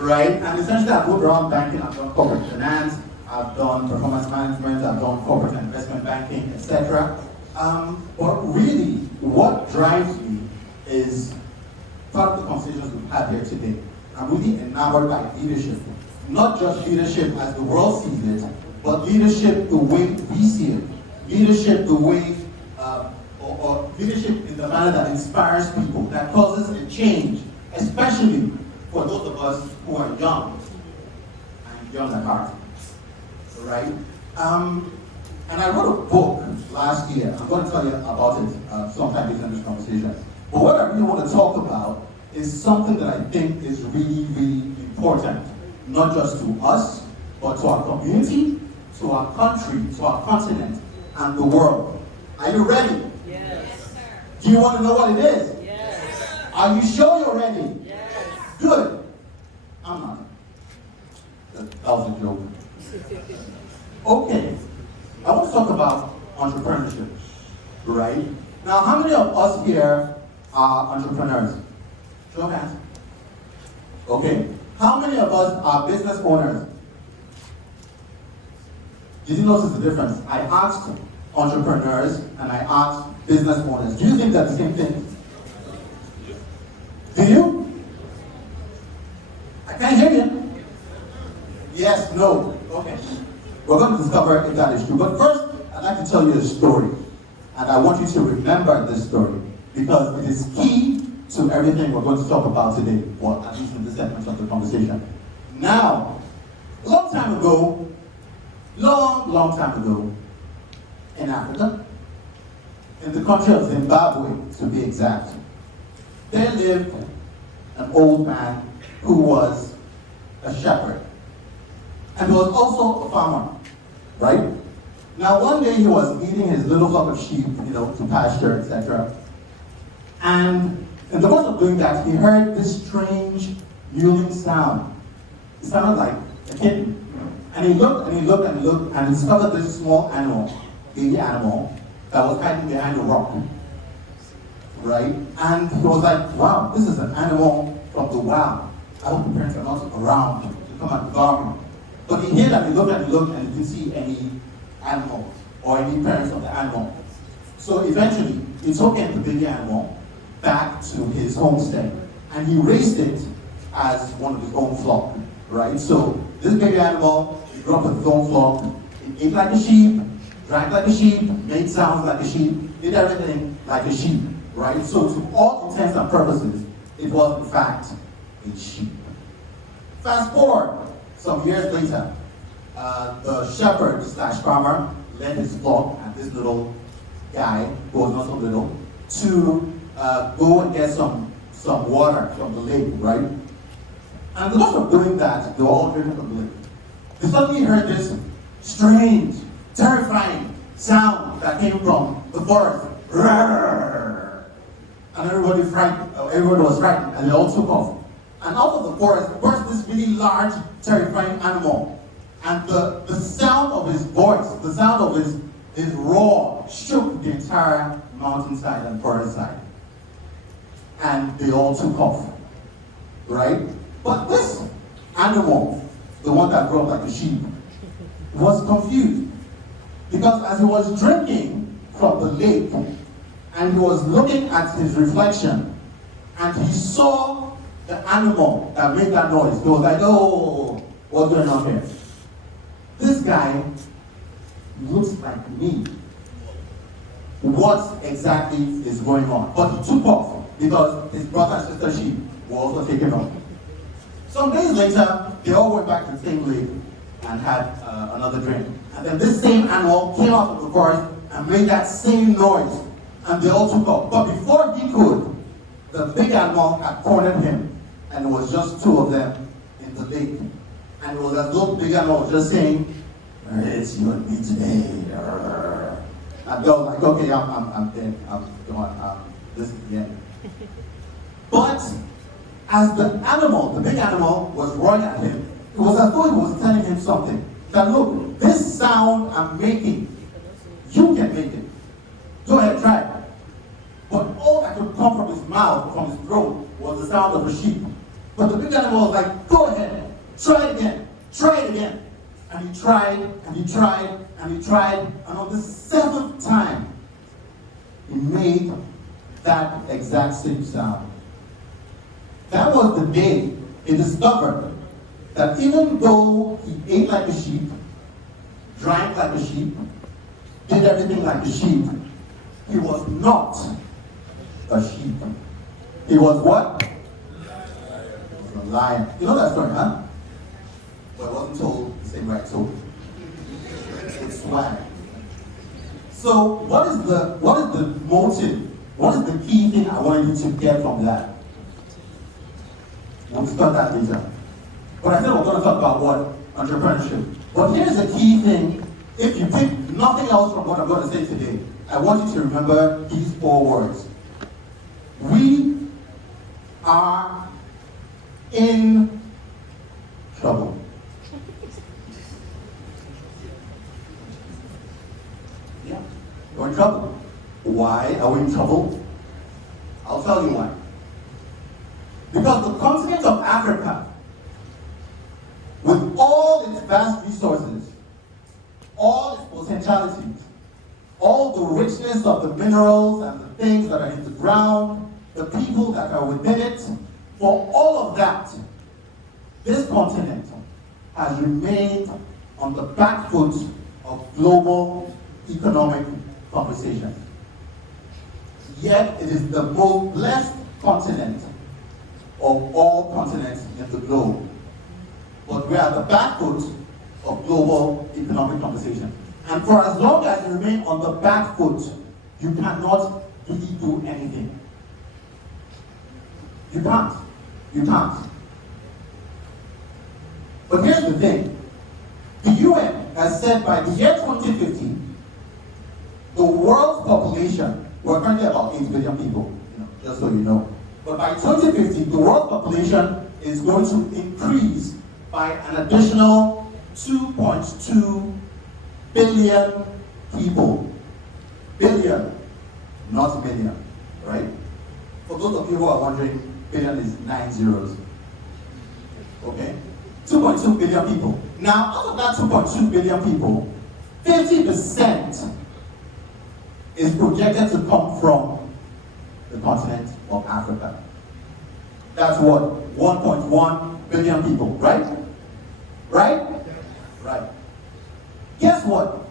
Right? And essentially I've moved around banking, I've done corporate finance, I've done performance management, I've done corporate and investment banking, etc. But really, what drives me is part of the conversations we've had here today. I'm really enamored by leadership. Not just leadership as the world sees it, but leadership the way we see it. Leadership the way, or leadership in the manner that inspires people, that causes a change, especially for those of us who are young and young at heart. Right? And I wrote a book last year. I'm going to tell you about it sometime in this conversation. But what I really want to talk about is something that I think is really, really important, not just to us, but to our community, to our country, to our continent, and the world. Are you ready? Yes. Do you want to know what it is? Yes. Are you sure you're ready? Yes. Good. I'm not. That was a joke. Okay. I want to talk about entrepreneurship, right? Now, how many of us here are entrepreneurs? Show of hands. Okay. How many of us are business owners? Did you notice the difference? I asked entrepreneurs and I asked business owners. Do you think they're the same thing? Do you? I can't hear you. Yes, no. Okay. We're going to discover if that is true. But first, I'd like to tell you a story. And I want you to remember this story because it is key to everything we're going to talk about today, or at least in this segment of the conversation. Now, a long time ago, long time ago, in Africa, in the country of Zimbabwe, to be exact, there lived an old man who was a shepherd. And he was also a farmer, right? Now one day he was leading his little flock of sheep, to pasture, etc. And in the course of doing that, he heard this strange mewling sound. It sounded like a kitten. And he looked and he looked and he looked and discovered this small animal, baby animal, that was hiding behind a rock. Right? And he was like, wow, this is an animal from the wild. I hope the parents are not around to come and devour me. But he hid and he looked and he looked and he didn't see any animal or any parents of the animal. So eventually, he took in the baby animal back to his homestead and he raised it as one of his own flock, right? So this baby animal, he grew up with his own flock. It ate like a sheep, drank like a sheep, made sounds like a sheep, did everything like a sheep, right? So to all intents and purposes, it was in fact a sheep. Fast forward some years later, the shepherd slash farmer led his flock and this little guy, who was not so little, to go and get some water from the lake, right? And because of doing that, they were all drinking from the lake. They suddenly heard this strange, terrifying sound that came from the forest. And everybody was frightened, and they all took off. And out of the forest burst this really large, terrifying animal. And the sound of his voice, the sound of his roar, shook the entire mountainside and forest side. And they all took off, right? But this animal, the one that grew up like a sheep, was confused. Because as he was drinking from the lake, and he was looking at his reflection, and he saw the animal that made that noise, he was like, oh, what's going on here? This guy looks like me. What exactly is going on? But he took off because his brother and sister sheep were also taken off. Some days later, they all went back to the same lake and had another drink. And then this same animal came out of the forest and made that same noise. And they all took off. But before he could, the big animal had cornered him. And it was just two of them in the lake. And it was as though the big animal was just saying, it's you and me today. And they were like, okay, I'm dead. I'm gone. This is the end. But as the animal, the big animal, was roaring at him, it was as though he was telling him something. That look, this sound I'm making, you can make it. Go ahead, try it. But all that could come from his mouth, from his throat, was the sound of a sheep. But the big animal was like, go ahead, try it again. And he tried, and he tried, and he tried, and on the 7th time, he made that exact same sound. That was the day he discovered that even though he ate like a sheep, drank like a sheep, did everything like a sheep, he was not a sheep. He was what? He was a lion. You know that story, huh? But it wasn't told the same way I told it. It's swag. So what is the motive? What is the key thing I wanted you to get from that? We'll discuss that later. But I said we're going to talk about what? Entrepreneurship. But here's the key thing. If you pick nothing else from what I'm going to say today, I want you to remember these 4 words. We are in trouble. Yeah, we're in trouble. Why are we in trouble? I'll tell you why. Because the continent of Africa, with all its vast resources, all its potentialities, all the richness of the minerals and the things that are in the ground, the people that are within it, for all of that, this continent has remained on the back foot of global economic conversation. Yet it is the most blessed continent of all continents in the globe. But we are at the back foot of global economic conversation. And for as long as you remain on the back foot, you cannot really do anything. You can't. You can't. But here's the thing. The UN has said by the year 2050, the world's population, we're currently about 8 billion people, just so you know. But by 2050, the world population is going to increase by an additional 2.2 billion people. Billion, not million, right? For those of you who are wondering, billion is 9 zeros. Okay? 2.2 billion people. Now, out of that 2.2 billion people, 50% is projected to come from the continent of Africa. That's what? 1.1 billion people, right? Right? Right. Guess what?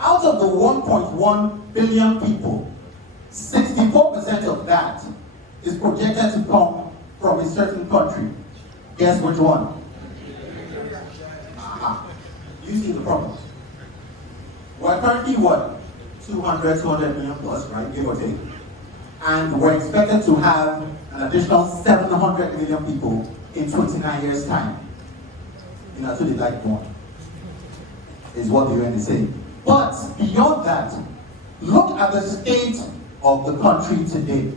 Out of the 1.1 billion people, 64% of that is projected to come from a certain country. Guess which one? Aha. You see the problem. We're currently what? 200 million plus, right? Give or take. And we're expected to have an additional 700 million people in 29 years' time. So they like one. Is what the UN is saying. But beyond that, look at the state of the country today.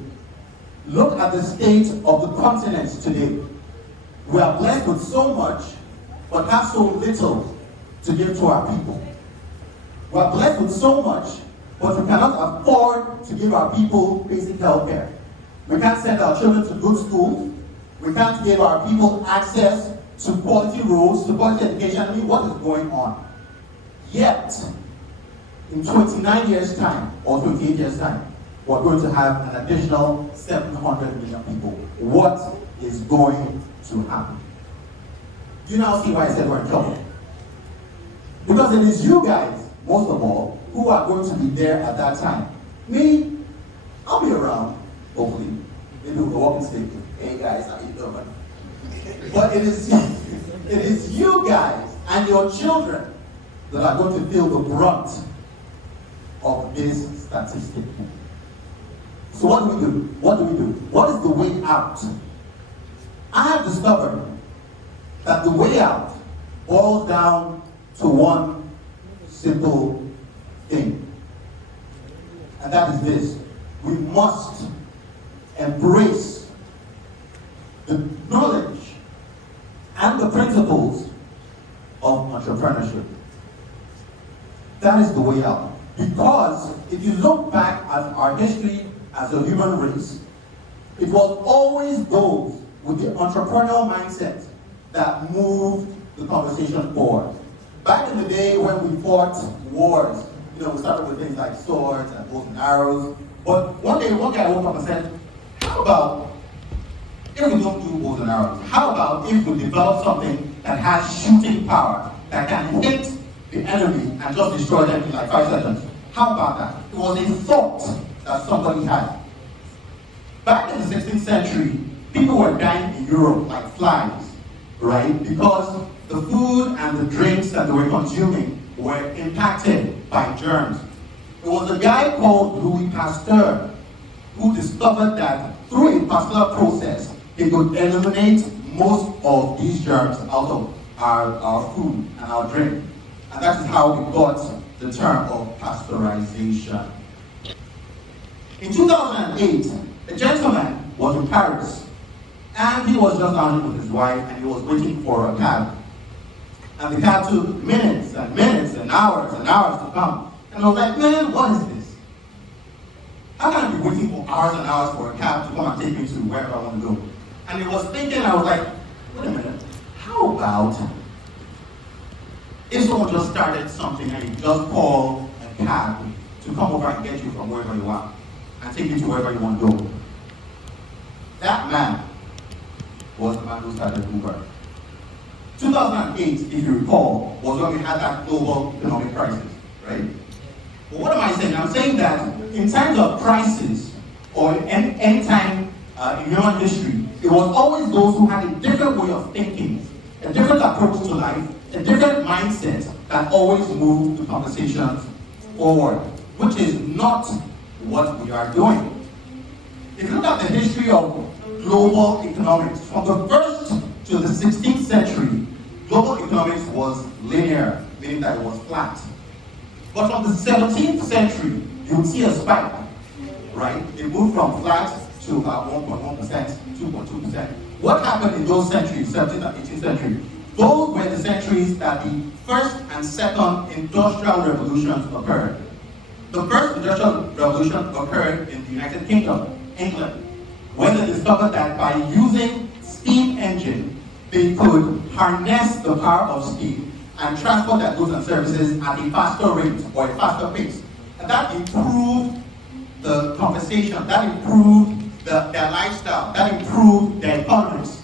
Look at the state of the continent today. We are blessed with so much, but have so little to give to our people. We are blessed with so much, but we cannot afford to give our people basic health care. We can't send our children to good schools. We can't give our people access to quality roads, to quality education. I mean, what is going on? Yet, in 29 years' time, or 28 years' time, we're going to have an additional 700 million people. What is going to happen? Do you now see why I said we're in trouble? Because it is you guys, most of all, who are going to be there at that time. Me, I'll be around, hopefully. Maybe we'll walk and say, hey guys, how you doing? But it is you guys and your children that are going to feel the brunt of this statistic. So what do we do? What do we do? What is the way out? I have discovered that the way out boils down to one simple thing. And that is this. We must embrace the knowledge and the principles of entrepreneurship. That is the way out. Because if you look back at our history as a human race, it was always those with the entrepreneurial mindset that moved the conversation forward. Back in the day when we fought wars, we started with things like swords and bows and arrows. But one day, one guy woke up and said, how about if we don't do bows and arrows? How about if we develop something that has shooting power, that can hit the enemy and just destroy them in like 5 seconds? How about that? It was a thought that somebody had. Back in the 16th century, people were dying in Europe like flies, right? Because the food and the drinks that they were consuming were impacted by germs. It was a guy called Louis Pasteur who discovered that through a particular process, he could eliminate most of these germs out of our food and our drink. And that is how we got the term of pasteurization. In 2008, a gentleman was in Paris, and he was just lounging with his wife, and he was waiting for a cab. And the cab took minutes and minutes and hours to come. And I was like, man, what is this? How can I be waiting for hours and hours for a cab to come and take me to wherever I want to go? And he was thinking, I was like, wait a minute, how about if someone just started something and you just call a cab to come over and get you from wherever you are and take you to wherever you want to go? That man was the man who started Uber. 2008, if you recall, was when we had that global economic crisis, right? But what am I saying? I'm saying that in times of crisis, or any time in human history, it was always those who had a different way of thinking, a different approach to life, a different mindset that always moved the conversations forward, which is not what we are doing. If you look at the history of global economics, from the 1st to the 16th century, global economics was linear, meaning that it was flat. But from the 17th century, you would see a spike, right? It moved from flat to about 1.1%, 2.2%. What happened in those centuries, 17th and 18th century? Those were the centuries that the first and second industrial revolutions occurred. The first industrial revolution occurred in the United Kingdom, England, when they discovered that by using steam engine, they could harness the power of steam and transport their goods and services at a faster rate or a faster pace. And that improved the conversation, that improved their lifestyle, that improved their economies.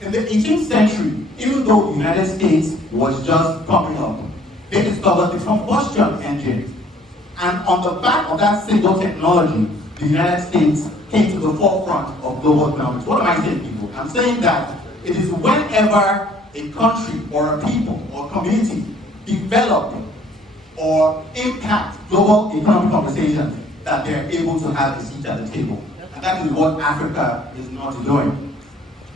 In the 18th century, even though the United States was just coming up, they discovered the combustion engine. And on the back of that single technology, the United States came to the forefront of global economics. What am I saying, people? I'm saying that it is whenever a country or a people or a community develop or impact global economic conversations that they're able to have a seat at the table. And that is what Africa is not doing.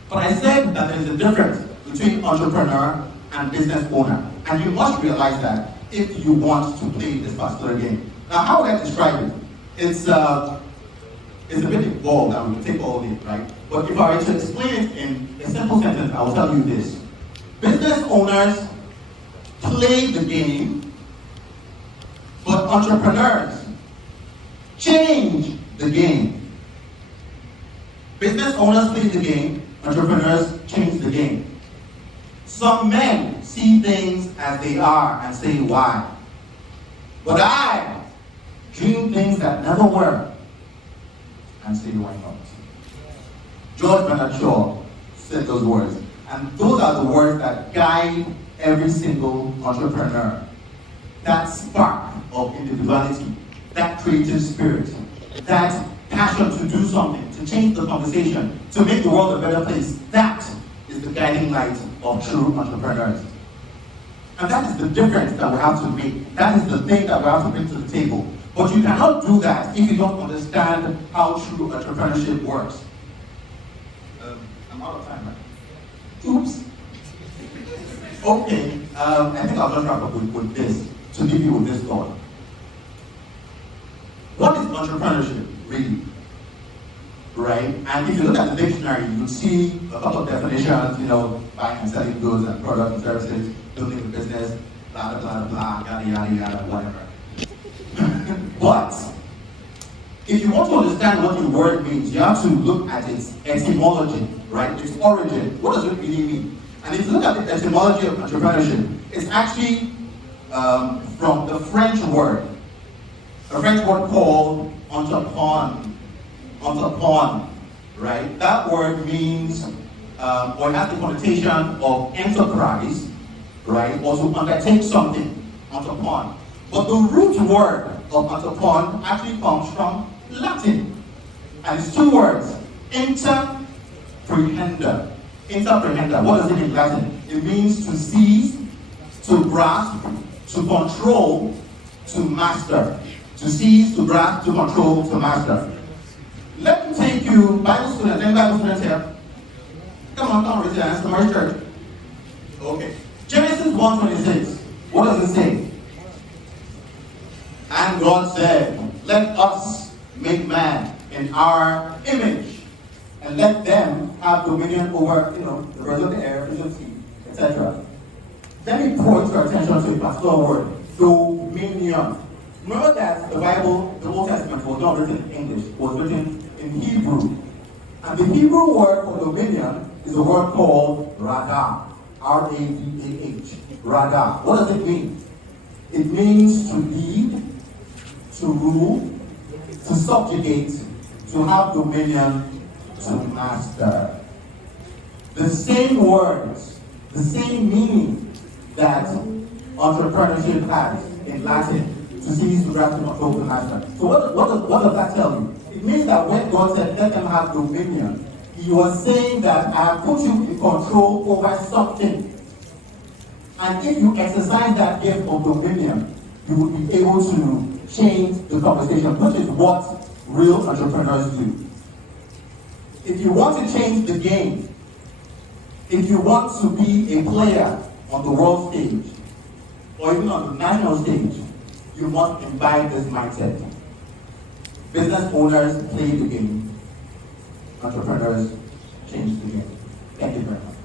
But I said that there is a difference between entrepreneur and business owner. And you must realize that if you want to play this particular game. Now, how would I describe it? It's a bit involved and we will take all of it, right? But if I were to explain it in a simple sentence, I will tell you this. Business owners play the game, but entrepreneurs change the game. Business owners play the game, entrepreneurs change the game. Some men see things as they are and say why. But I dream things that never were and say why not. George Bernard Shaw said those words. And those are the words that guide every single entrepreneur. That spark of individuality, that creative spirit, that passion to do something, to change the conversation, to make the world a better place, that is the guiding light of true entrepreneurs. And that is the difference that we have to make. That is the thing that we have to bring to the table. But you cannot do that if you don't understand how true entrepreneurship works. I'm out of time, right? Oops. Okay, I think I'll just wrap up with this, to leave you with this thought. What is entrepreneurship, really? Right? And if you look at the dictionary, you'll see a couple of definitions, buying and selling goods and products and services, building a business, blah, blah, blah, blah, yada, yada, yada, whatever. But, if you want to understand what the word means, you have to look at its etymology. right? Its origin. What does it really mean? And if you look at the etymology of entrepreneurship, it's actually from the French word. A French word called entreprendre. Entreprendre, right? That word means, or it has the connotation of enterprise, right? Or to undertake something, entreprendre. But the root word of entreprendre actually comes from Latin. And it's two words, interprehender. Interprehender, what does it mean in Latin? It means to seize, to grasp, to control, to master. To seize, to grasp, to control, to master. Let me take you, Bible students, any Bible students here? Come on, raise your hands, Commerce Church. Okay. Genesis 1:26. What does it say? And God said, let us make man in our image, and let them have dominion over, the birds of the air, fish of the sea, etc. Let me point your attention to a particular word, dominion. Remember that the Bible, the Old Testament, was not written in English, it was written in Hebrew. And the Hebrew word for dominion is a word called radah. R-A-D-A-H. Radah. What does it mean? It means to lead, to rule, to subjugate, to have dominion, to master. The same words, the same meaning that entrepreneurship has in Latin, to seize, to grasp, to control, to master. So what does that tell you? It means that when God said, let them have dominion, He was saying that I have put you in control over something. And if you exercise that gift of dominion, you will be able to change the conversation, which is what real entrepreneurs do. If you want to change the game, if you want to be a player on the world stage, or even on the national stage, you must imbibe this mindset. Business owners play the game. Entrepreneurs change the game. Thank you very much.